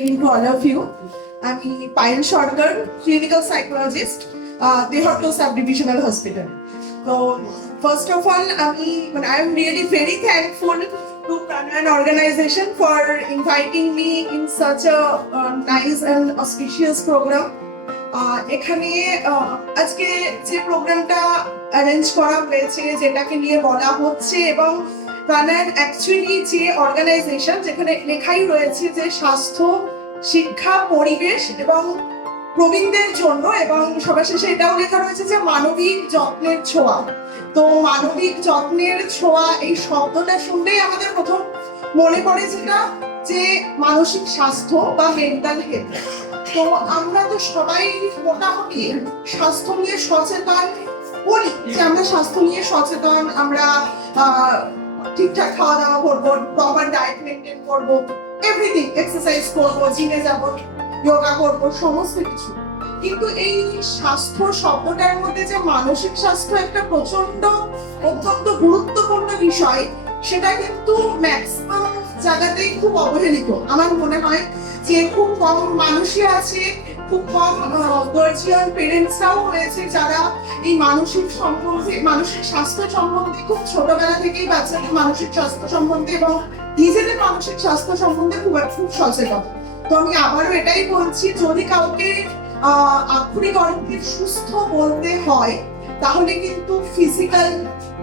evening to all of you. আমি Payel Sarkar, clinical psychologist, Dehatta sub divisional hospital. তো first of all I am really very thankful to Pranayam organization for inviting me in such a nice and auspicious program. এখানে আজকে যে প্রোগ্রামটা arrange করা হয়েছে, যেটাকে নিয়ে বলা হচ্ছে, এবং প্রাণায়াম অ্যাকচুয়ালি যে অর্গানাইজেশন, যেখানে লেখাই রয়েছে যে স্বাস্থ্য, শিক্ষা, পরিবেশ এবং প্রবীণদের জন্য, এবং সবার শেষে এটাও লেখা রয়েছে যে মানবিক যত্নের ছোঁয়া। তো মানবিক যত্নের ছোঁয়া এই শব্দটা শুনলেই আমাদের প্রথম মনে পড়ে যেটা যে মানসিক স্বাস্থ্য বা মেন্টাল হেলথ। তো আমরা তো সবাই মোটামুটি স্বাস্থ্য নিয়ে সচেতন, বলি যে আমরা স্বাস্থ্য নিয়ে সচেতন, আমরা ঠিকঠাক খাওয়া দাওয়া করবো, প্রপার ডায়েট মেনটেন করবো, এভরিথিং, এক্সারসাইজ করবো, জিমে যাবো, যোগা করবো, সমস্ত কিছু। কিন্তু এই স্বাস্থ্য শব্দটার মধ্যে যে মানসিক স্বাস্থ্য একটা প্রচন্ড অত্যন্ত গুরুত্বপূর্ণ বিষয়, সেটা কিন্তু ম্যাক্সিমাম জায়গাতেই খুব অবহেলিত। আমার মনে হয় যে খুব কম মানুষই আছে, খুব কম গার্জিয়ান পেরেন্টসরাও রয়েছে যারা এই মানসিক স্বাস্থ্য সম্বন্ধে খুব ছোটবেলা থেকেই বাচ্চাদের মানসিক স্বাস্থ্য সম্বন্ধে এবং নিজেদের মানসিক স্বাস্থ্য সম্বন্ধে খুব সচেতন। তো আমি আবারও এটাই বলছি, যদি কাউকে আক্ষরিক অর্থে সুস্থ বলতে হয়, তাহলে কিন্তু physical,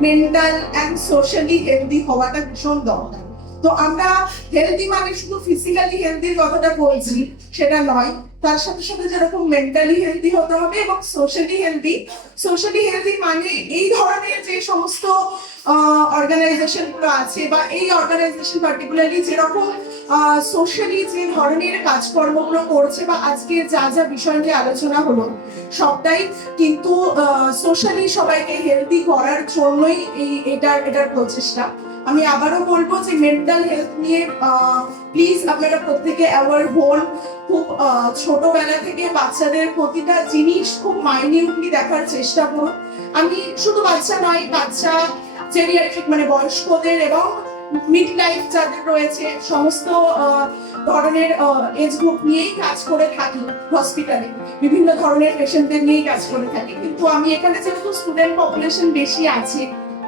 mental and socially healthy হওয়াটা ভীষণ দরকার। তো আমরা হেলদি মানে শুধু ফিজিক্যালি হেলদির কথাটা বলছি সেটা নয়, তার সাথে সাথে যেরকম মেন্টালি হেলদি হতে হবে এবং সোশ্যালি হেলদি মানে এই ধরনের যে সমস্ত অর্গানাইজেশন গুলো আছে, বা এই অর্গানাইজেশন পার্টিকুলারলি যেরকম সোশ্যালি যে ধরনের কাজকর্মগুলো করছে, বা আজকে যা যা বিষয় নিয়ে আলোচনা হলো, সবটাই কিন্তু সোশ্যালি সবাইকে হেলদি করার জন্যই এটার প্রচেষ্টা। আমি আবারও বলবো যে মেন্টাল হেলথ নিয়ে প্লিজ আপনারা প্রত্যেকে অ্যাওয়ার হন। খুব ছোটবেলা থেকে বাচ্চাদের প্রতিটা জিনিস খুব মাইনিউটলি দেখার চেষ্টা করুন। আমি শুধু বাচ্চা নয়, বাচ্চা, জেরিয়াট্রিক মানে বয়স্কদের এবং মিড লাইফ যাদের রয়েছে, সমস্ত ধরনের এজ গ্রুপ নিয়েই কাজ করে থাকি হসপিটালে, বিভিন্ন ধরনের পেশেন্টদের নিয়েই কাজ করে থাকি। কিন্তু আমি এখানে যেহেতু স্টুডেন্ট পপুলেশন বেশি আছে,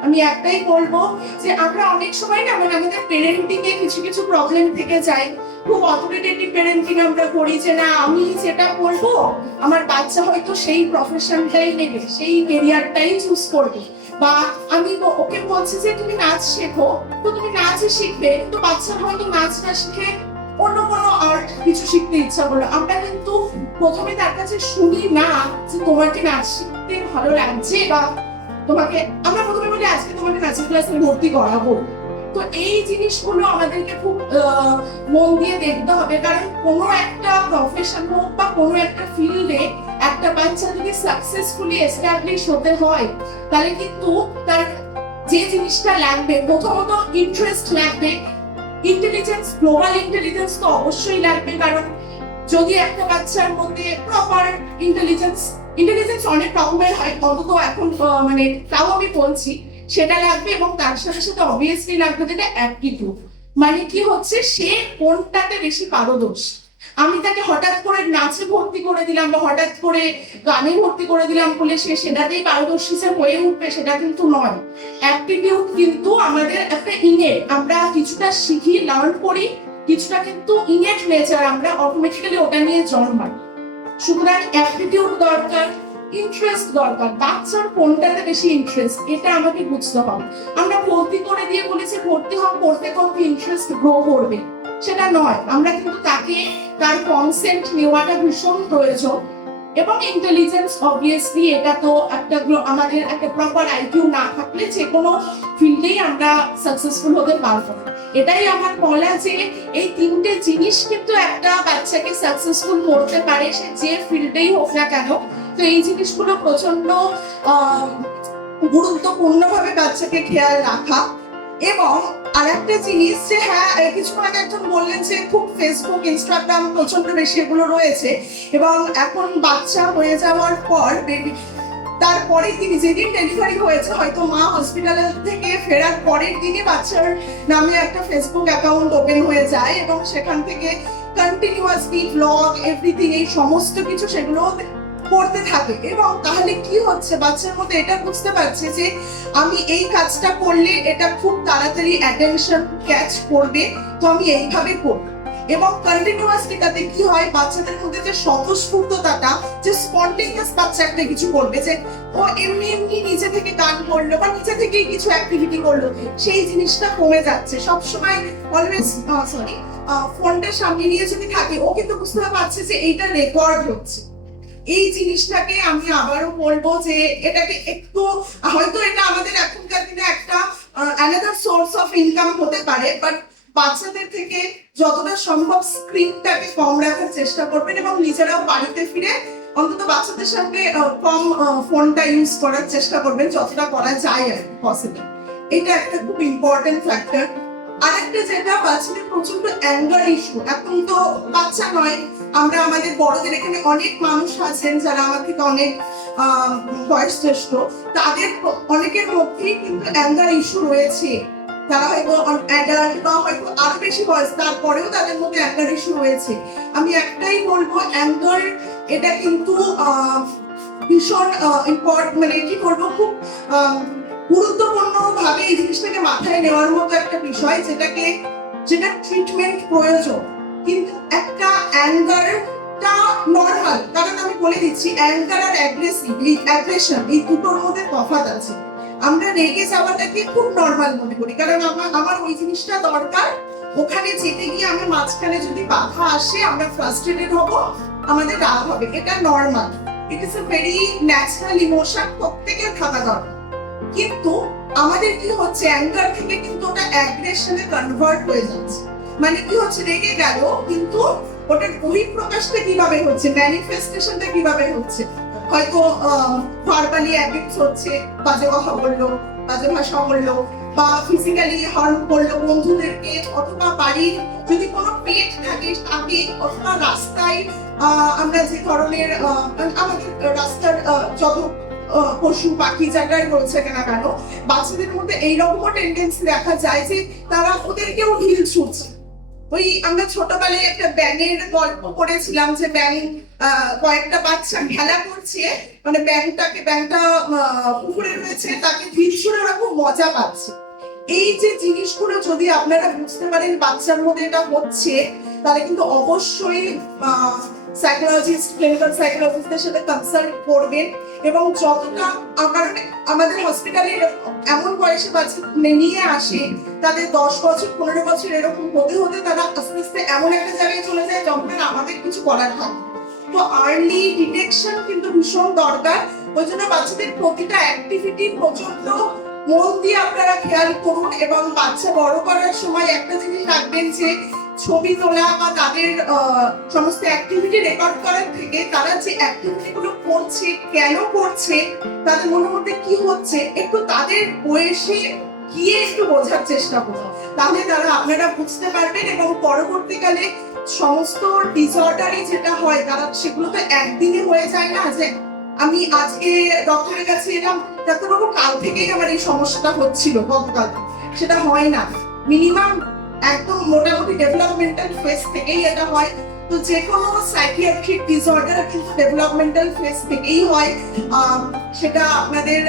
আমি একটাই বলবো যে আমরা অনেক সময় না আমাদের পেরেন্টিং এ কিছু প্রবলেম থেকে যায়। খুব অথরিটেটিভ পেরেন্টিং আমরা করি যে না, আমি যেটা বলবো আমার বাচ্চা হয়তো সেই প্রফেশনটাই নেবে, সেই ক্যারিয়ারটাই চুজ করবে, বা আমি ওকে বলছি যে তুমি নাচ শেখো, তো তুমি নাচই শিখবে, কিন্তু বাচ্চা হয়তো নাচ না শিখে অন্য কোনো আর্ট কিছু শিখতে ইচ্ছা করলো। আমরা কিন্তু প্রথমে তার কাছে শুনি না যে তোমার কি নাচ শিখতে ভালো লাগছে, বা আমরা প্রথমে বলি আজকে তোমাকে নাচের ক্লাসে ভর্তি করাবো। তো এই জিনিসগুলো আমাদেরকে খুব মন দিয়ে দেখতে হবে, কারণ কোনো একটা প্রফেশন হোক বা কোনো একটা ফিল্ডে একটা বাচ্চা যদি সাকসেসফুলি এস্টাবলিশ হতে হয়, তাহলে কিন্তু তার যে জিনিসটা লাগবে, প্রথমত ইন্টারেস্ট লাগবে, ইন্টেলিজেন্স, গ্লোবাল ইন্টেলিজেন্স তো অবশ্যই লাগবে। কারণ যদি একটা বাচ্চার মধ্যে প্রপার ইন্টেলিজেন্স অনেক রকমের হয়, অন্তত এখন তাও আমি বলছি সেটা লাগবে, এবং তার সাথে সাথে অবভিয়াসলি লাগবে যেটা অ্যাপটিটিউড, মানে কি হচ্ছে সে কোনটাতে বেশি পারদর্শ। আমি তাকে হঠাৎ করে নাচে ভর্তি করে দিলাম বা হঠাৎ করে গানে ভর্তি করে দিলাম বলে সে সেটাতেই পারদর্শী হয়ে উঠবে, সেটা কিন্তু নয়। অ্যাপটিটিউড কিন্তু আমাদের একটা ইনেট, আমরা কিছুটা শিখি, লার্ন করি, কিছুটা কিন্তু ইনেট নেচার, আমরা অটোমেটিক্যালি ওটা নিয়ে জন্মাই। সুতরাং অ্যাপটিটিউড দরকার, ইন্টারেস্ট দরকার। বাচ্চার কোনটাতে বেশি ইন্টারেস্ট, এটা আমাকে বুঝতে হবে। আমরা ভর্তি করে দিয়ে বলেছি ভর্তি হওয়া, করতে করতে ইন্টারেস্ট গ্রো করবে, সেটা নয়। আমরা কিন্তু তাকে তার কনসেন্ট নেওয়াটা ভীষণ প্রয়োজন, এবং ইন্টেলিজেন্স অবভিয়াসলি এটা তো আমাদের একটা প্রপার আইকিউ না থাকলে যে কোনো ফিল্ডেই আমরা সাকসেসফুল হতে পারবো না। এটাই আমার বলা যে এই তিনটে জিনিস কিন্তু একটা বাচ্চাকে সাকসেসফুল করতে পারে, সে যে ফিল্ডেই হোক না কেন। তো এই জিনিসগুলো প্রচন্ড গুরুত্বপূর্ণভাবে বাচ্চাকে খেয়াল রাখা। এবং আরেকটা জিনিস যে হ্যাঁ, কিছুক্ষণ আগে একজন বললেন যে খুব ফেসবুক, ইনস্টাগ্রাম প্রচন্ড বেশি এগুলো রয়েছে, এবং এখন বাচ্চা হয়ে যাওয়ার পর তারপরে তিনি যেদিন ডেলিভারি হয়েছে, হয়তো মা হসপিটাল থেকে ফেরার পরের দিনই বাচ্চার নামে একটা ফেসবুক অ্যাকাউন্ট ওপেন হয়ে যায়, এবং সেখান থেকে কন্টিনিউয়াসলি ব্লগ এভরিথিং এই সমস্ত কিছু সেগুলো করতে থাকে। এবং তাহলে কি হচ্ছে, বাচ্চার মধ্যে এটা বুঝতে পারছে যে আমি এই কাজটা করলে এটা খুব তাড়াতাড়ি অ্যাটেনশন ক্যাচ করবে, তো আমি এইভাবে করব। এবং কন্টিনিউয়াসলি তাতে কি হয়, বাচ্চাদের মধ্যে যে স্বতঃস্ফূর্ততাটা, যে স্পন্টেনিয়াস বাচ্চা একটা কিছু করবে, যে ও এমনি এমনি নিজে থেকে গান করলো বা নিজে থেকেই কিছু অ্যাক্টিভিটি করলো, সেই জিনিসটা কমে যাচ্ছে। সবসময় অলওয়েজ ফোনটা সামনে নিয়ে যদি থাকে, ও কিন্তু বুঝতে পারছে যে এইটা রেকর্ড হচ্ছে। এই জিনিসটাকে আমি আবারও বলবো যে এটাকে একটু, হয়তো এটা আমাদের এখনকার দিনে একটা অ্যানাদার সোর্স অফ ইনকাম হতে পারে, বাট বাচ্চাদের থেকে যতটা সম্ভব স্ক্রিনটাকে কম রাখার চেষ্টা করবেন এবং নিজেরাও বাড়িতে ফিরে অন্তত বাচ্চাদের সঙ্গে কম ফোনটা ইউজ করার চেষ্টা করবেন, যতটা করা যায় আর পসিবল। এটা একটা খুব ইম্পর্টেন্ট ফ্যাক্টর। আরেকটা যেটা, বাচ্চাদের প্রচন্ড অ্যাঙ্গার ইস্যু। এখন তো বাচ্চা নয়, আমরা আমাদের বড়দের এখানে অনেক মানুষ আছেন যারা আমার থেকে অনেক বয়োজ্যেষ্ঠ, তাদের অনেকের মধ্যেই কিন্তু অ্যাঙ্গার ইস্যু রয়েছে। তারা হয়তো অ্যাডাল্ট বা হয়তো আরো বেশি বয়স, তারপরেও তাদের মধ্যে অ্যাঙ্গার ইস্যু রয়েছে। আমি একটাই বলবো, অ্যাঙ্গার এটা কিন্তু ভীষণ ইম্পর্টেন্ট, মানে কি করবো, খুব গুরুত্বপূর্ণ ভাবে এই জিনিসটাকে মাথায় নেওয়ার মতো একটা বিষয়, যেটা ট্রিটমেন্ট প্রয়োজন। কিন্তু একটা অ্যাঙ্গারটা নর্মাল, কারণ আমি বলে দিচ্ছি অ্যাঙ্গার আর অ্যাগ্রেশন এই দুটোর মধ্যে তফাৎ আছে। আমরা রেগে যাওয়াটাকে খুব নর্মাল মনে করি, কারণ আমার ওই জিনিসটা দরকার, ওখানে যেতে গিয়ে আমার মাঝখানে যদি বাধা আসে আমরা ফ্রাস্ট্রেটেড হব, আমাদের রাগ হবে, এটা normal. It is a very natural emotion, প্রত্যেকের থাকা দরকার। কিন্তু আমাদের কি হচ্ছে, অ্যাঙ্গার থেকে কিন্তু ওটা অ্যাগ্রেশনে কনভার্ট হয়ে যাচ্ছে। মানে কি হচ্ছে, রেগে গেল, কিন্তু ওটার বহিঃপ্রকাশটা কিভাবে হচ্ছে, ম্যানিফেস্টেশনটা কিভাবে হচ্ছে, হয়তো ভার্বালি অ্যাবিউজ হচ্ছে, বাজে কথা বললো, বাজে ভাষা বললো, বা ফিজিক্যালি হার্ম করলো বন্ধুদেরকে, অথবা বাড়ির যদি কোনো পেট থাকে তাকে, অথবা রাস্তায় আমরা যে ধরনের আমাদের রাস্তার যত পশু পাখি জায়গায় রয়েছে কেনা কেন, বাচ্চাদের মধ্যে এইরকমও টেন্ডেন্সি দেখা যায় যে তারা ওদেরকেও ঢিল ছুটছে। ওই আমরা ছোটবেলায় একটা ব্যাঙের গল্প পড়েছিলাম, যে ব্যাঙ কয়েকটা বাচ্চা খেলা করছে, মানে ব্যাঙটা পুকুরে রয়েছে, তাকে ঢিল ছুঁড়ে ওরা খুব মজা পাচ্ছে। এই যে জিনিসগুলো যদি আপনারা বুঝতে পারেন বাচ্চার মধ্যে এটা হচ্ছে, তাহলে কিন্তু অবশ্যই সাইকোলজিস্ট, ক্লিনিক্যাল সাইকোলজিস্টদের সাথে কনসাল্ট করবেন। এবং যতটা আমাদের হসপিটালে এমন বয়সে বাচ্চা নিয়ে আসে, তাদের 10 বছর 15 বছর এরকম হতে হতে তারা আস্তে আস্তে এমন একটা জায়গায় চলে যায় যখন আমাদের কিছু করার থাকে। তো আর্লি ডিটেকশন কিন্তু ভীষণ দরকার। ওই জন্য বাচ্চাদের প্রতিটা অ্যাক্টিভিটি প্রচন্ড মন দিয়ে আপনারা খেয়াল করুন। এবং বাচ্চা বড় করার সময় একটা জিনিস রাখবেন, যে ছবি তোলা বা তাদের সমস্ত অ্যাক্টিভিটি রেকর্ড করার থেকে তারা যে অ্যাক্টিভিটি গুলো করছে, কেন করছে, তাদের মনের মধ্যে কি হচ্ছে, একটু তাদের বয়সে গিয়ে একটু বোঝার চেষ্টা করুন। তাহলে আপনারা বুঝতে পারবেন। এবং পরবর্তীকালে সমস্ত ডিসঅর্ডারই যেটা হয়, তারা সেগুলো তো একদিনে হয়ে যায় না, যে আমি আজকে ডক্টরের কাছে এলাম, ডাক্তারবাবু কাল থেকেই আমার এই সমস্যাটা হচ্ছিল, গতকাল, সেটা হয় না। মিনিমাম একদম মোটামুটি ডেভেলপমেন্টাল ফেজ থেকেই এটা হয়। তো যে কোনো সাইকিয়াট্রিক ডিসঅর্ডার কিন্তু ডেভেলপমেন্টাল ফেজ থেকেই হয়। সেটা আপনাদের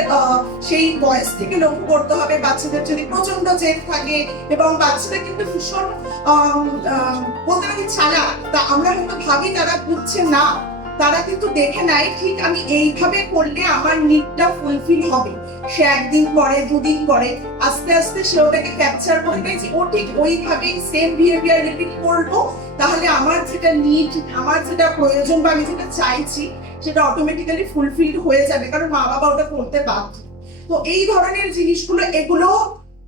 সেই বয়স থেকে লক্ষ্য করতে হবে। বাচ্চাদের যদি প্রচন্ড জেদ থাকে, এবং বাচ্চারা কিন্তু ভীষণ বলতে পারি চালাক, তা আমরা কিন্তু ভাবি তারা বুঝছে না, তারা কিন্তু দেখে নেয় ঠিক আমি এইভাবে করলে আমার নিডটা ফুলফিল হবে। সে একদিন করে, দুদিন করে, আস্তে আস্তে সে ওটাকে ক্যাপচার করে নেয় যে ও ঠিক ওইভাবেই সেম বিহেভিয়ার রিপিট করবো, তাহলে আমার যেটা নিড, আমার যেটা প্রয়োজন বা আমি যেটা চাইছি, সেটা অটোমেটিক্যালি ফুলফিল হয়ে যাবে, কারণ মা বাবা ওটা করতে বাধ্য। তো এই ধরনের জিনিসগুলো, এগুলো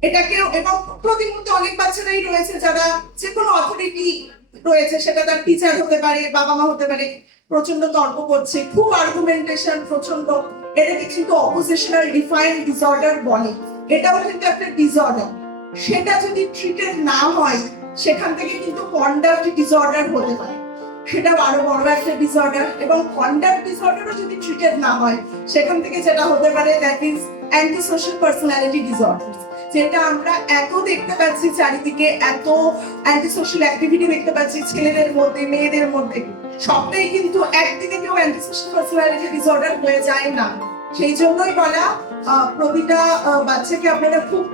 এটাকেও, এবং প্রতিমধ্যে অনেক বাচ্চারাই রয়েছে যারা যে কোনো অথরিটি রয়েছে, সেটা তার টিচার হতে পারে, বাবা মা হতে পারে, প্রচন্ড তর্ক করছে, খুব আর্গুমেন্টেশন প্রচন্ড, এটাকে কিন্তু অপোজিশনাল ডিফাইন্ড ডিসঅর্ডার বলে। এটাও কিন্তু একটা ডিসঅর্ডার। সেটা যদি ট্রিটেড না হয়, সেখান থেকে কিন্তু কন্ডাক্ট ডিসঅর্ডার হতে পারে, সেটা আরো বড় একটা ডিসঅর্ডার। এবং কন্ডাক্ট ডিসঅর্ডারও যদি ট্রিটেড না হয়, সেখান থেকে যেটা হতে পারে, that is anti social personality disorder, যেটা আমরা এত দেখতে পাচ্ছি চারিদিকে, এত অ্যান্টি সোশ্যাল অ্যাক্টিভিটি দেখতে পাচ্ছি ছেলেদের মধ্যে, মেয়েদের মধ্যে, সবটাই কিন্তু একদিনে কেউ অ্যান্টি সোশ্যাল পার্সোনালিটি ডিসঅর্ডার হয়ে যায় না। সেই জন্যই বলা, প্রতিটা বাচ্চাকে আপনারা খুব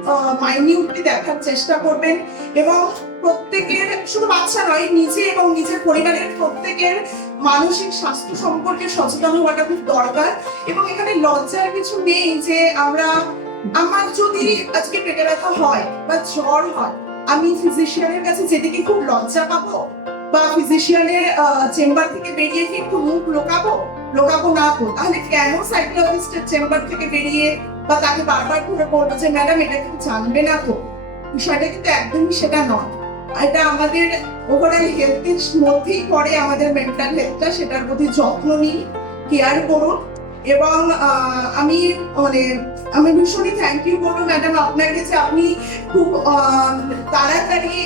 মাইনিউটলি দেখার চেষ্টা করবেন, এবং প্রত্যেকের, শুধু বাচ্চা নয়, নিজে এবং নিজের পরিবারের প্রত্যেকের মানসিক স্বাস্থ্য সম্পর্কে সচেতন হওয়াটা খুব দরকার। এবং এখানে লজ্জার কিছু নেই যে আমার যদি আজকে পেটে ব্যথা হয় বা জ্বর হয়, আমি ফিজিশিয়ানের কাছে যেতে কি খুব লজ্জা পাবো, বা ফিজিশিয়ানের চেম্বার থেকে বেরিয়ে কি একটু মুখ লোকাবো না তো? তাহলে কেন সাইকোলজিস্টের চেম্বার থেকে বেরিয়ে বা তাকে বারবার করে বলবো যে ম্যাডাম এটা কিন্তু জানবে না তো? বিষয়টা কিন্তু একদমই সেটা নয়। এটা আমাদের ওভারঅল হেলথের মধ্যেই পড়ে, আমাদের মেন্টাল হেলথটা, সেটার প্রতি যত্ন নিন, কেয়ার করুন। এবং আমি ভীষণই থ্যাংক ইউ বলবো ম্যাডাম আপনাকে, যে আপনি খুব তাড়াতাড়ি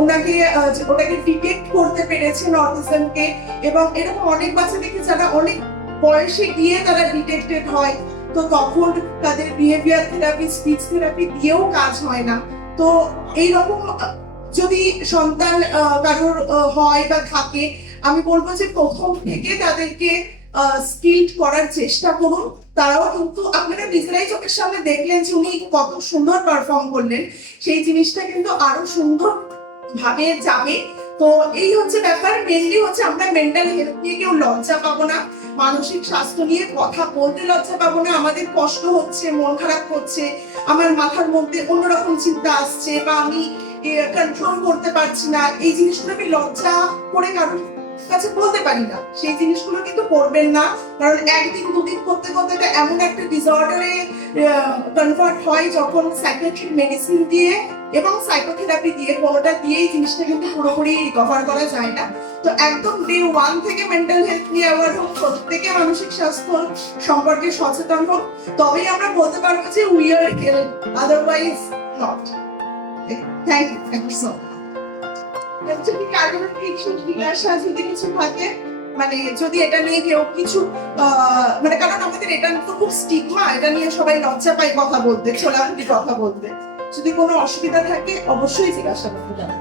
ওটাকে ডিটেক্ট করতে পেরেছেন অটিজমকে। এবং এরকম অনেক বাচ্চা দেখে যারা অনেক বয়সে গিয়ে তারা ডিটেক্টেড হয়, তো তখন তাদের বিহেভিয়ার থেরাপি, স্পিচ থেরাপি দিয়েও কাজ হয় না। তো এইরকম যদি সন্তান কারোর হয় বা থাকে, আমি বলবো যে প্রথম থেকে তাদেরকে স্কিলড করার চেষ্টা করুন। তারাও কিন্তু, আপনারা নিজেরাই চোখের সামনে দেখলেন যে উনি কত সুন্দর পারফর্ম করলেন, সেই জিনিসটা কিন্তু আরো সুন্দর ভাবে যাবে। তো এই হচ্ছে ব্যাপার, মেনলি হচ্ছে আমরা মেন্টাল হেলথ নিয়ে কেউ লজ্জা পাবো না, মানসিক স্বাস্থ্য নিয়ে কথা বলতে লজ্জা পাবো না। আমাদের কষ্ট হচ্ছে, মন খারাপ হচ্ছে, আমার মাথার মধ্যে অন্যরকম চিন্তা আসছে, বা আমি কন্ট্রোল করতে পারছি না, এই জিনিসগুলো আমি লজ্জা করে কারোর কাছে বলতে পারি না, সেই জিনিসগুলো কিন্তু করবেন না। কারণ একদিন দুদিন করতে করতে এমন একটা ডিসঅর্ডারে কনভার্ট হয়, যখন সাইকিয়াট্রিক মেডিসিন দিয়ে এবং সাইকোথেরাপি দিয়ে, কোনোটা দিয়েই জিনিসটা কিন্তু পুরোপুরি রিকভার করা যায় না। তো একদম ডে 1 থেকে মেন্টাল হেলথ নিয়ে অ্যাওয়ার হোক, প্রত্যেকে মানসিক স্বাস্থ্য সম্পর্কে সচেতন হোক, তবেই আমরা বলতে পারবো যে we are health, otherwise not. Thank you so much. যদি কারোর কিছু জিজ্ঞাসা যদি কিছু থাকে, মানে যদি এটা নিয়ে কেউ কিছু মানে, কারণ আমাদের এটা তো খুব স্টিগমা, এটা নিয়ে সবাই লজ্জা পায় কথা বলতে, খোলাখুলি কথা বলতে। যদি কোনো অসুবিধা থাকে অবশ্যই জিজ্ঞাসা করতে পারেন।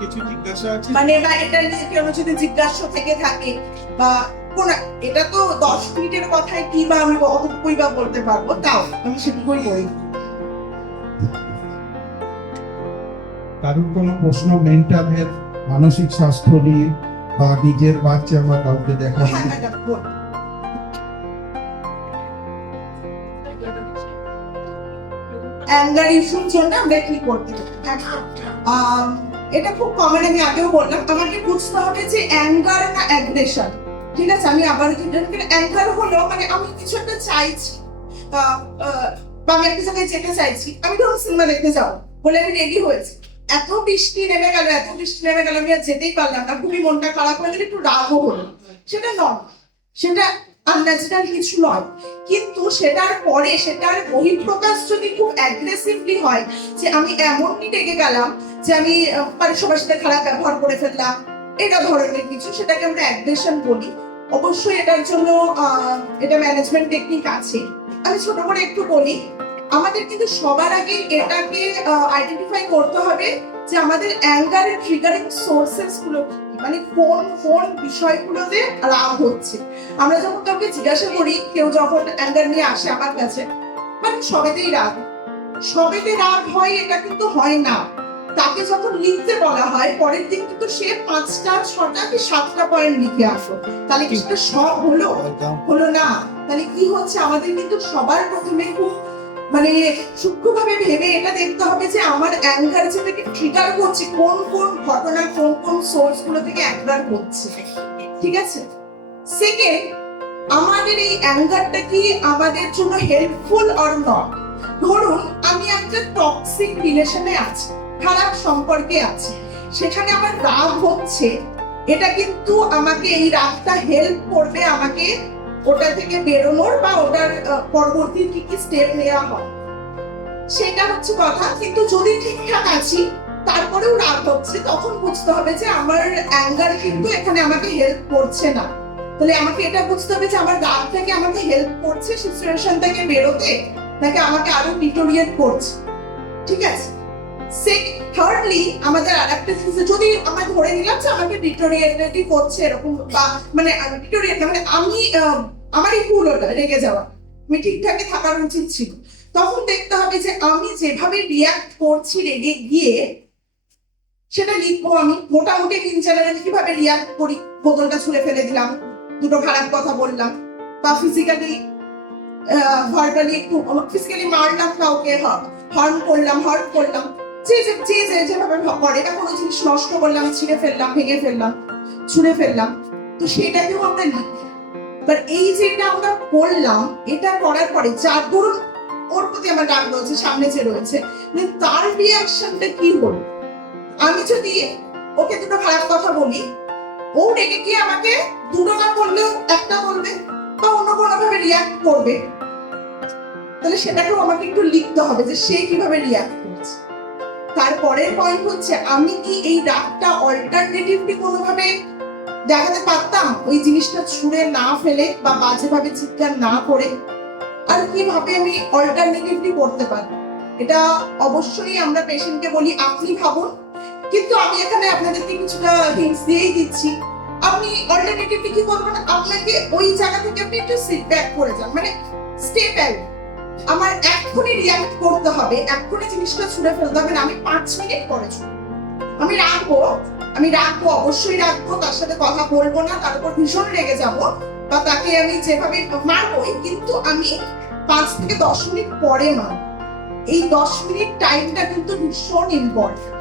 কিছু জিজ্ঞাসা আছে, মানে বা এটা নিয়ে কেউ যদি জিজ্ঞাসা থেকে থাকে, বা কোন, এটা তো 10 মিনিটের কথায় কি বা আমি অতটুকুই বা বলতে পারবো, তাও আমি সেটুকুই বলি। কারোর কোনো প্রশ্ন মেন্টাল হেলথ, মানসিক স্বাস্থ্য নিয়ে, বা নিজের বাচ্চা বা কাউকে দেখা? হ্যাঁ ম্যাডাম বলুন। অ্যাঙ্গার ইস্যুর জন্য আমরা কি করতে পারি? এটা খুব কমন, আমি আগেও বললাম, আমাকে বুঝতে হবে যে অ্যাঙ্গার না অ্যাগ্রেশন। ঠিক আছে, আমি আবার অ্যাঙ্গার হলো মানে আমি কিছু একটা চাইছি, বা আমি একটা জায়গায় যেতে চাইছি, আমি ধরুন সিনেমা দেখতে যাবো বলে আমি রেডি হয়েছি, এত বৃষ্টি নেমে গেল আমি আর যেতেই পারলাম না, খুবই মনটা খারাপ হয়ে গেলে, একটু রাগও হলো, সেটা নয়, সেটা আনন্যাচারাল কিছু নয়। কিন্তু সেটার পরে সেটার বহিঃপ্রকাশ যদি খুব অ্যাগ্রেসিভলি হয়, যে আমি এমনই রেগে গেলাম যে আমি সবার সাথে খারাপ ব্যবহার করে ফেললাম, এটা ধরনের কিছু, সেটাকে আমরা অ্যাগ্রেশন বলি। অবশ্যই এটার জন্য এটা ম্যানেজমেন্ট টেকনিক আছে। আমি ছোট করে একটু বলি, আমাদের কিন্তু সবার আগে এটাকে আইডেন্টিফাই করতে হবে যে আমাদের অ্যাঙ্গারের ট্রিগারিং সোর্সেস গুলো, মানে কোন বিষয়গুলোতে রাগ হচ্ছে। আমরা যখন কাউকে জিজ্ঞাসা করি, কেউ যখন অ্যাঙ্গার নিয়ে আসে আমার কাছে, মানে সবেতে রাগ হয়, এটা কিন্তু হয় না। তাকে যখন লিখতে বলা হয়, পরের দিন কিন্তু সে 5টা 6টা কি 7টা পয়েন্ট লিখে আসো, তাহলে কি সেটা সব হলো না? তাহলে কি হচ্ছে, আমাদের কিন্তু সবার প্রথমে খুব মানে সূক্ষ্মভাবে ভেবে এটা দেখতে হবে যে আমার অ্যাঙ্গার যেটাকে ট্রিগার করছে, কোন ঘটনা, কোন সোর্স গুলো থেকে অ্যাঙ্গার হচ্ছে। ঠিক আছে, সেকেন্ড, আমাদের এই অ্যাঙ্গারটা কি আমাদের জন্য হেল্পফুল অর নট? ধরুন আমি একটা টক্সিক রিলেশনে আছি, খারাপ সম্পর্কে আছি, সেখানে আমার রাগ হচ্ছে, এটা কিন্তু আমাকে, এই রাগটা হেল্প করবে আমাকে ওটা থেকে বেরোনোর, বা ওটার পরবর্তী কি কি স্টেপ নেওয়া হয়, সেটা হচ্ছে কথা। কিন্তু যদি ঠিকঠাক আছি তারপরেও রাগ হচ্ছে, তখন বুঝতে হবে যে আমার অ্যাঙ্গার কিন্তু এখানে আমাকে হেল্প করছে না। তাহলে আমাকে এটা বুঝতে হবে যে আমার রাগটাকে আমাকে হেল্প করছে সিচুয়েশন থেকে বেরোতে, নাকি আমাকে আরো ডিটোরিয়েট করছে, ঠিক আছে। থার্ডলি আমাদের আর একটা জিনিস, যদি আমরা ধরে নিলাম যে আমাকে ডিটোরিয়েটই করছে এরকম, বা মানে ডিটোরিয়েট মানে আমি আমারই ভুল ওটা, রেগে যাওয়া, আমি ঠিকঠাকই থাকার উচিত ছিল, তখন দেখতে হবে যে আমি যেভাবে রিয়াক্ট করছি রেগে গিয়ে সেটা লিখবো। আমি মোটামুটি 3-4 আমি কিভাবে রিয়াক্ট করি, বোতলটা ছুঁড়ে ফেলে দিলাম, দুটো খারাপ কথা বললাম, বা ফিজিক্যালি ভার্বালি একটু ফিজিক্যালি মারলাম কাউকে, হার্ট করলাম, যেভাবে করে, এটা কোনো জিনিস নষ্ট করলাম, ছিঁড়ে ফেললাম, ভেঙে ফেললাম, ছুঁড়ে ফেললাম, তো সেটাকেও আমরা লিখি। বাট এই যেটা আমরা করলাম, এটা করার পরে যার ধরুন ওর প্রতি আমার রাগ রয়েছে, সামনে যে রয়েছে, তার রিয়াকশনটা কি হলো। আমি যদি ওকে দুটো খারাপ কথা বলি, ও রেগে গিয়ে আমাকে দুটো না বললেও একটা বলবে বা অন্য কোনো ভাবে রিয়াক্ট করবে, তাহলে সেটাকেও আমাকে একটু লিখতে হবে যে সে কিভাবে রিয়াক্ট করছে। তারপরের পয়েন্ট হচ্ছে, আমি কি এই রাগটা অল্টারনেটিভলি কোনোভাবে দেখাতে পারতাম, ওই জিনিসটা ছুঁড়ে না ফেলে বা বাজেভাবে চিৎকার না করে, আর কিভাবে আমি অল্টারনেটিভলি করতে পারি। এটা অবশ্যই আমরা পেশেন্টকে বলি আপনি ভাবুন, কিন্তু আমি এখানে আপনাদেরকে কিছুটা হিন্টস দিয়েই দিচ্ছি। আপনি অল্টারনেটিভলি কি করবেন, আপনাকে ওই জায়গা থেকে আপনি একটু সিট ব্যাক করে যান, মানে স্টে ব্যাক। আমার এক্ষুনি রিয়াক্ট করতে হবে, এক্ষুনি জিনিসটা ছুঁড়ে ফেলতে হবে না, আমি 5 মিনিট পরে ছুঁড়ব। আমি রাখবো, অবশ্যই রাখবো, তার সাথে কথা বলবো না, তার উপর ভীষণ রেগে যাবো, বা তাকে আমি যেভাবে মারবোই, কিন্তু আমি 5 থেকে 10 মিনিট পরে মারবো। এই 10 মিনিট টাইমটা কিন্তু ভীষণ ইম্পর্টেন্ট।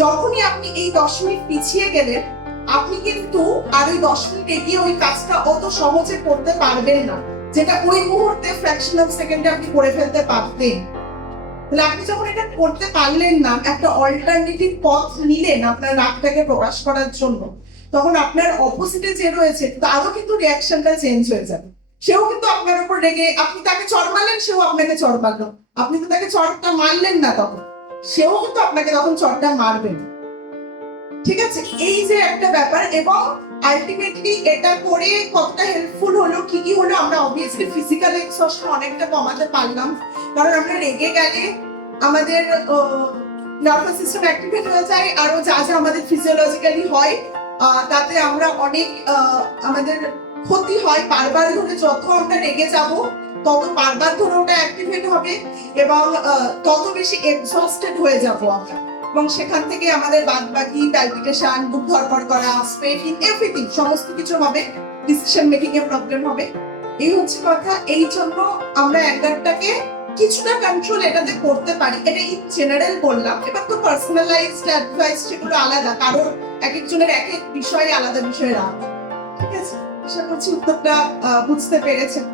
যখনই আপনি এই 10 মিনিট পিছিয়ে গেলেন, আপনি কিন্তু আর ওই 10 মিনিট এগিয়ে ওই কাজটা অত সহজে করতে পারবেন না, যেটা ওই মুহূর্তে ফ্র্যাকশন অফ সেকেন্ডে আপনি করে ফেলতে পারতেন। তাহলে আপনি যখন এটা করতে পারলেন না, একটা অল্টারনেটিভ পথ নিলেন আপনার রাগটাকে প্রকাশ করার জন্য, তখন আপনার অপোজিটে যে রয়েছে তারও কিন্তু রিয়াকশনটা চেঞ্জ হয়ে যাবে। সেও কিন্তু আপনার উপর রেগে, আপনি তাকে চড় মারলেন, সেও আপনাকে চড় মারলো, আপনি তো তাকে চড়টা মারলেন না, তখন সেও কিন্তু আপনাকে তখন চড়টা মারবেন, ঠিক আছে। এই যে একটা ব্যাপার, এবং আলটিমেটলি এটা করে কতটা হেল্পফুল হলো, কি কি হলো, আমরা অবভিয়াসলি ফিজিক্যাল এক্সহশন অনেকটা কমাতে পারলাম, কারণ আমরা রেগে গেলে আমাদের নার্ভাস সিস্টেম অ্যাক্টিভেট হয়ে যায়, আরো যা যা আমাদের ফিজিওলজিক্যালি হয়, তাতে আমরা অনেক আমাদের ক্ষতি হয়। বারবার ধরে যত আমরা রেগে যাব, তত বারবার ধরে ওটা অ্যাক্টিভেট হবে, এবং তত বেশি এক্সহস্টেড হয়ে যাব আমরা, এবং সেখান থেকে আমাদের বাদবাকি প্যালপিটেশন, বুক ধড়ফড় করা, স্ট্রেটিং, এভরিথিং, সমস্ত কিছু হবে, ডিসিশন মেকিং এর প্রবলেম হবে। এই হচ্ছে কথা। এই জন্য আমরা অ্যাঙ্গারটাকে কিছুটা কন্ট্রোল এটাতে করতে পারি, এটা ইন জেনারেল বললাম। এবার তো পার্সোনালাইজড অ্যাডভাইস সেগুলো আলাদা, কারণ এক একজনের এক এক বিষয়ে আলাদা বিষয়ে রাখ, ঠিক আছে। আশা করছি উত্তরটা বুঝতে পেরেছেন।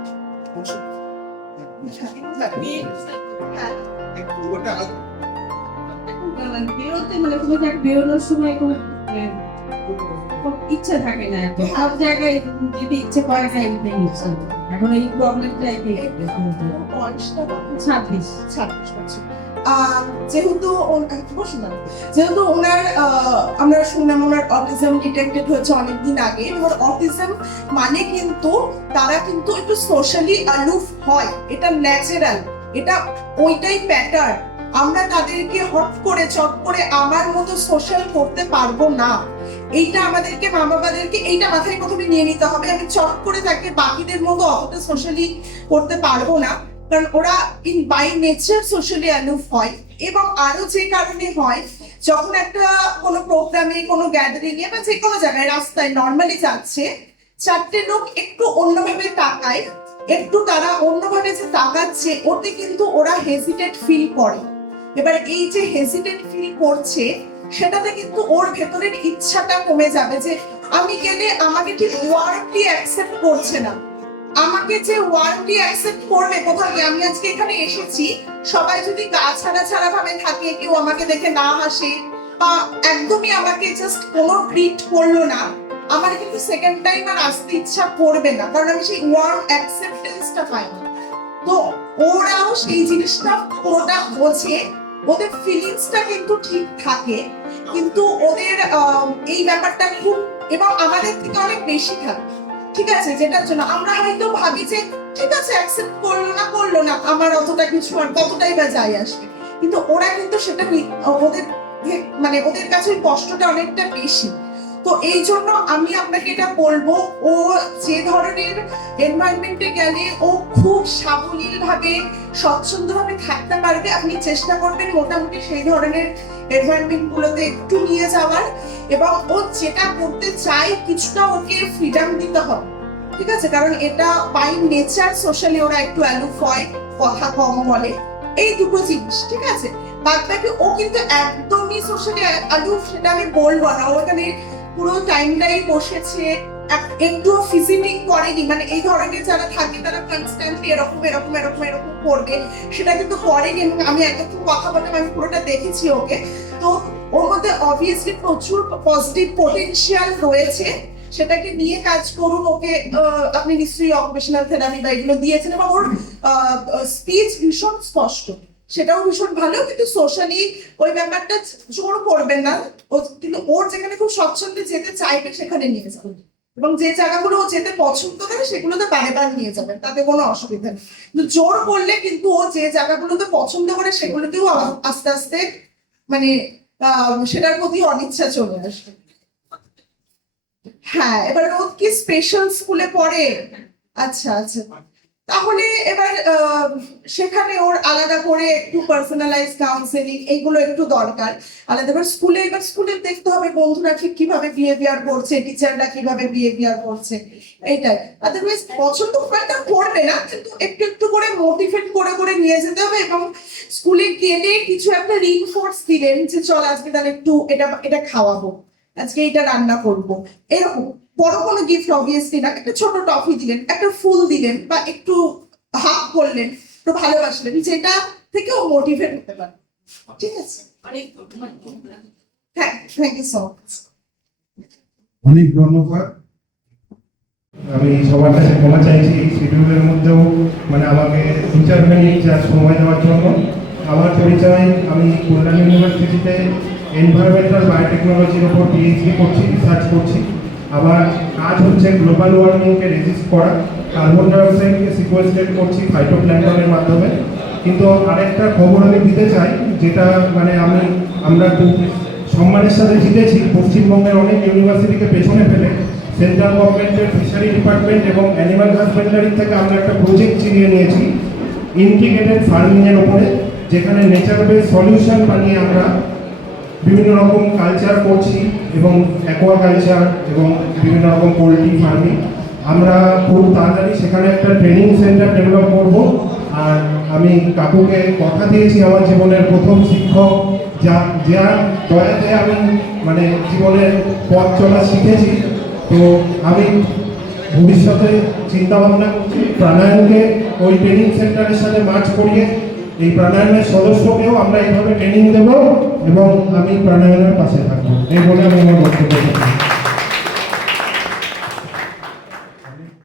হ্যাঁ, বেরোতে মানে কোনো জায়গায় বেরোনোর সময় কোনো ইচ্ছা থাকে না, সব জায়গায় যেতে ইচ্ছে করে না, এটাই ইচ্ছা। এখন এই প্রবলেমটা বয়সটা কত? 26 বছর। যেহেতু যেহেতু ওনার আমরা শুনলাম ওনার অটিজম ডিটেক্টেড হয়েছে অনেকদিন আগে, এবং অটিজম মানে কিন্তু তারা কিন্তু একটু সোশ্যালি অ্যালুফ হয়, এটা ন্যাচারাল, এটা ওইটাই প্যাটার্ন। আমরা তাদেরকে হট করে চট করে আমার মতো সোশ্যাল করতে পারবো না, এইটা আমাদেরকে মা বাবাদেরকে এইটা মাথায় প্রথমে নিয়ে নিতে হবে। আমি চট করে তাকে বাকিদের মতো অতটা সোশ্যালি করতে পারবো না, কারণ ওরা in by nature socially aloof হয়। এবং আরো যে কারণে হয়, যখন একটা কোনো প্রোগ্রামে, কোনো গ্যাদারিং এ বা যে কোনো জায়গায় রাস্তায় নর্মালি যাচ্ছে, 4টে লোক একটু অন্যভাবে তাকায়, একটু তারা অন্যভাবে যে তাকাচ্ছে, ওতে কিন্তু ওরা হেজিটেট ফিল করে। এবার এই যে হেজিটেট ফিল করছে, সেটাতে কিন্তু ওর ভেতরের ইচ্ছাটা কমে যাবে, যে আমি গেলে আমাকে ঠিক ওয়ার্ডলি অ্যাকসেপ্ট করছে না, আমাকে যে ওয়ার্ডলি অ্যাকসেপ্ট করবে কোথাও গিয়ে। আমি আজকে এখানে এসেছি, সবাই যদি গা ছাড়া ছাড়া ভাবে থাকে, কেউ আমাকে দেখে না হাসে, বা একদমই আমাকে জাস্ট কোনো গ্রিট করলো না, আমার কিন্তু সেকেন্ড টাইম আর আসতে ইচ্ছা করবে না, কারণ আমি সেই ওয়ার্ড অ্যাকসেপ্টেন্সটা পাই না। তো ওরাও সেই জিনিসটা পুরোটা বোঝে, ওদের ফিলিংসটা কিন্তু ঠিক থাকে, কিন্তু ওদের এই ব্যাপারটা খুব, এবং আমাদের থেকে অনেক বেশি থাকে, ঠিক আছে। যেটার জন্য আমরা হয়তো ভাবি যে ঠিক আছে অ্যাকসেপ্ট করলো না আমার অতটা কিছু আর কতটাই বা যায় আসবে, কিন্তু ওরা কিন্তু সেটা ওদের মানে ওদের কাছে ওই কষ্টটা অনেকটা বেশি। তো এই জন্য আমি আপনাকে এটা বলবো, ও যে ধরনের এনভায়রনমেন্টে গেলে ও খুব সাবলীল ভাবে স্বচ্ছন্দ ভাবে থাকতে পারবে, আপনি চেষ্টা করবেন মোটামুটি সেই ধরনের এনভায়রনমেন্ট গুলোতে একটু নিয়ে যাওয়ার, এবং ও যেটা করতে চায় কিছুটা ওকে ফ্রিডম দিতে হবে, ঠিক আছে? কারণ এটা বাই নেচার সোশ্যালি ওরা একটু অ্যালুফ হয়, কথা কম বলে, এই দুটো জিনিস, ঠিক আছে? বাদ বাকি ও কিন্তু একদমই সোশ্যালি অ্যালুফ সেটা আমি বলবো না, ও এখানে পুরো টাইমটাই বসেছে, একটু ভিজিটিং করেনি, মানে এই ধরনের যারা থাকে তারা কনস্ট্যান্টলি এরকম এরকম এরকম এরকম করবে সেটা কিন্তু করেনি, এবং আমি একদম কথা বললাম, আমি পুরোটা দেখেছি ওকে। তো ওর মধ্যে অবভিয়াসলি প্রচুর পজিটিভ পোটেনশিয়াল রয়েছে, সেটাকে নিয়ে কাজ করুন। ওকে আপনি নিশ্চয়ই অকুপেশনাল থেরাপি বা এগুলো দিয়েছেন, এবং ওর স্পিচ ভীষণ স্পষ্ট, সেটাও ভীষণ ভালো, কিন্তু সোশ্যালি ওই ব্যাপারটা জোর করবেন না, ও কিন্তু ওর যেখানে খুব স্বচ্ছন্দে যেতে চাইবে সেখানে নিয়ে যাবেন, এবং যে জায়গাগুলো ও যেতে পছন্দ করে সেগুলোতে বারে নিয়ে যাবেন, তাতে কোনো অসুবিধা নেই। কিন্তু জোর করলে কিন্তু ও যে জায়গাগুলোতে পছন্দ করে সেগুলোতেও আস্তে আস্তে মানে সেটার প্রতি অনিচ্ছা চলে আসবে। হ্যাঁ, এবার ও কি স্পেশাল স্কুলে পড়ে? আচ্ছা আচ্ছা, তাহলে এবার সেখানে ওর আলাদা করে একটু পার্সোনালাইজ কাউন্সেলিং এইগুলো একটু দরকার আলাদা। এবার স্কুলে দেখতে হবে বন্ধুরা ঠিক কিভাবে বিহেভিয়ার করছে, টিচাররা কিভাবে বিহেভিয়ার করছে, এইটাই। আদারওয়াইজ পছন্দ খুব একটা করবে না, কিন্তু একটু একটু করে মোটিভেট করে করে নিয়ে যেতে হবে, এবং স্কুলে গেলে কিছু একটা রিইনফোর্স দিলেন যে চল আজকে তাহলে একটু এটা খাওয়াবো, আজকে এটা রান্না করবো, এরকম। বড় কোনো গিফট অবভিয়াসলি না, একটা ছোট টফি দিলেন, একটা ফুল দিলেন, বা একটু হাগ করলেন, একটু ভালোবাসলেন, যেটা থেকে ও মোটিভেট হতে পারে, ঠিক আছে? হ্যাঁ, থ্যাংক ইউ সো মাচ। অনেক ধন্যবাদ। আমি সবার কাছে ক্ষমা চাইছি এই শিডিউলের মধ্যেও মানে আমাকে 2-4 মিনিট যা সময় দেওয়ার জন্য। আমার পরিচয়, আমি কল্যাণ ইউনিভার্সিটিতে এনভায়রনমেন্টাল বায়োটেকনোলজির উপর পিএইচডি করছি, রিসার্চ করছি। আমার কাজ হচ্ছে গ্লোবাল ওয়ার্মিংকে রেজিস্ট করা, কার্বন ডাইঅক্সাইডকে সিকোয়েস্ট্রেট করছি ফাইটোপ্ল্যাঙ্কটনের মাধ্যমে। কিন্তু আরেকটা খবর আমি দিতে চাই, যেটা মানে আমরা খুব সম্মানের সাথে জিতেছি পশ্চিমবঙ্গের অনেক ইউনিভার্সিটিকে পেছনে ফেলে। সেন্ট্রাল গভর্নমেন্টের ফিশারি ডিপার্টমেন্ট এবং অ্যানিমাল হাজবেন্ডারি থেকে আমরা একটা প্রজেক্ট চিনিয়ে নিয়েছি ইন্টিগ্রেটেড ফার্মিংয়ের ওপরে, যেখানে নেচার বেস সলিউশন বানিয়ে আমরা বিভিন্ন রকম কালচার করছি, এবং অ্যাকোয়া কালচার এবং বিভিন্ন রকম পোলট্রি ফার্মিং। আমরা খুব তাড়াতাড়ি সেখানে একটা ট্রেনিং সেন্টার ডেভেলপ করব। আর আমি কাকুকে কথা দিয়েছি আমার জীবনের প্রথম শিক্ষক, যার দয়াতে আমি মানে জীবনের পথ চলা শিখেছি। তো আমি ভবিষ্যতে চিন্তা ভাবনা করছি প্রাণায়ামকে ওই ট্রেনিং সেন্টারের সাথে মার্চ করিয়ে এই প্রাণায়ামের সদস্যকেও আমরা এইভাবে ট্রেনিং দেবো, এবং আমি প্রাণায়ামের পাশে থাকবো। এই বলে আমি আমার বক্তব্য